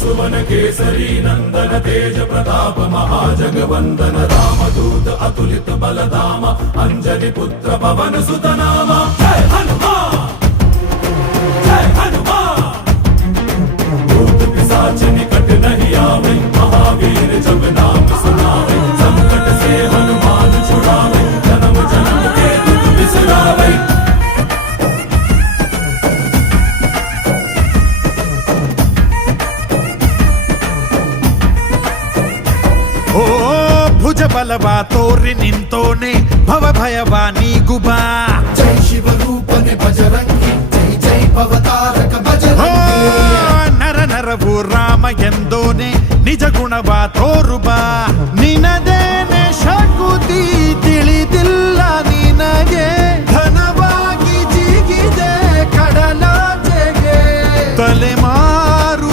सुवन केसरी नंदन तेज प्रताप महाजगवंदन रामदूत अतुलित बलधाम अंजनी पुत्र पवन सुत नाम जय हनुमान जय हनुमान। भूत पिशाच निकट नहीं आवे महावीर जब नाम सुनावे संकट से हनुमान छुड़ावे जन्म जन्म के दुख बिसरावे। ಓ ಭುಜ ಬಲವಾ ತೋರಿ ನಿಂತೋನೆ ಭವ ಭಯವಾ ನೀಗುಬಾ ಜೈ ಶಿವರೂಪನೆ ಬಜರಂಗಿ ಜೈ ಜೈ ಭವತಾರಕ ಬಜರಂಗಿ ನರ ನರವು ರಾಮ ಎಂದೋನೆ ನಿಜ ಗುಣವಾ ತೋರುಬಾ ನಿನದೇ